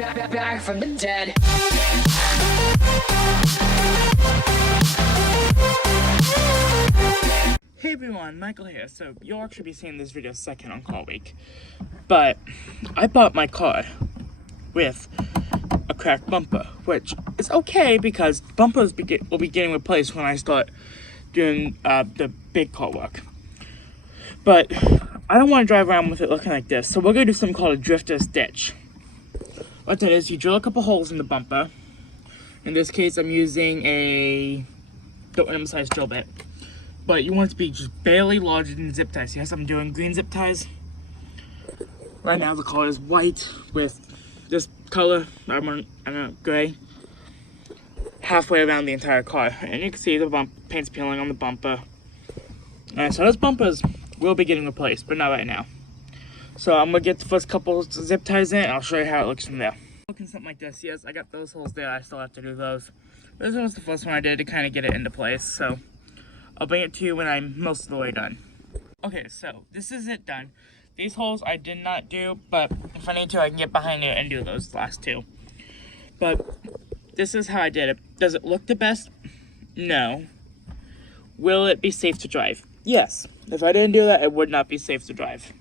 back from the dead. Hey everyone, Michael here. So you'll actually be seeing this video second on car week. But I bought my car with a cracked bumper, which is okay because bumpers will be getting replaced when I start doing the big car work. But I don't want to drive around with it looking like this, so we're going to do something called a drifter stitch. What that is, you drill a couple holes in the bumper. In this case, I'm using a random size drill bit. But you want it to be just barely larger than zip ties. Yes, I'm doing green zip ties. Right now the car is white with this color, I don't know, gray, halfway around the entire car. And you can see the paint's peeling on the bumper. Alright, so those bumpers will be getting replaced, but not right now. So I'm gonna get the first couple zip ties in and I'll show you how it looks from there. Looking something like this. Yes, I got those holes there, I still have to do those. This was the first one I did to kind of get it into place, so I'll bring it to you when I'm most of the way done. Okay, so this is it done. These holes I did not do, but if I need to, I can get behind it and do those last two. But this is how I did it. Does it look the best? No. Will it be safe to drive? Yes. If I didn't do that, it would not be safe to drive.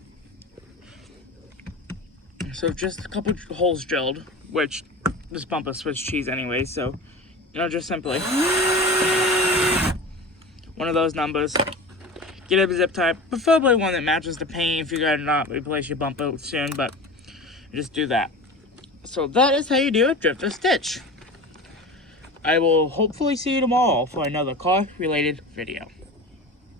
So just a couple holes drilled, which this bumper Swiss cheese anyway, so just simply one of those numbers. Get a zip tie, preferably one that matches the paint if you gotta not replace your bumper soon, but just do that. So that is how you do a drifter stitch. I will hopefully see you tomorrow for another car related video.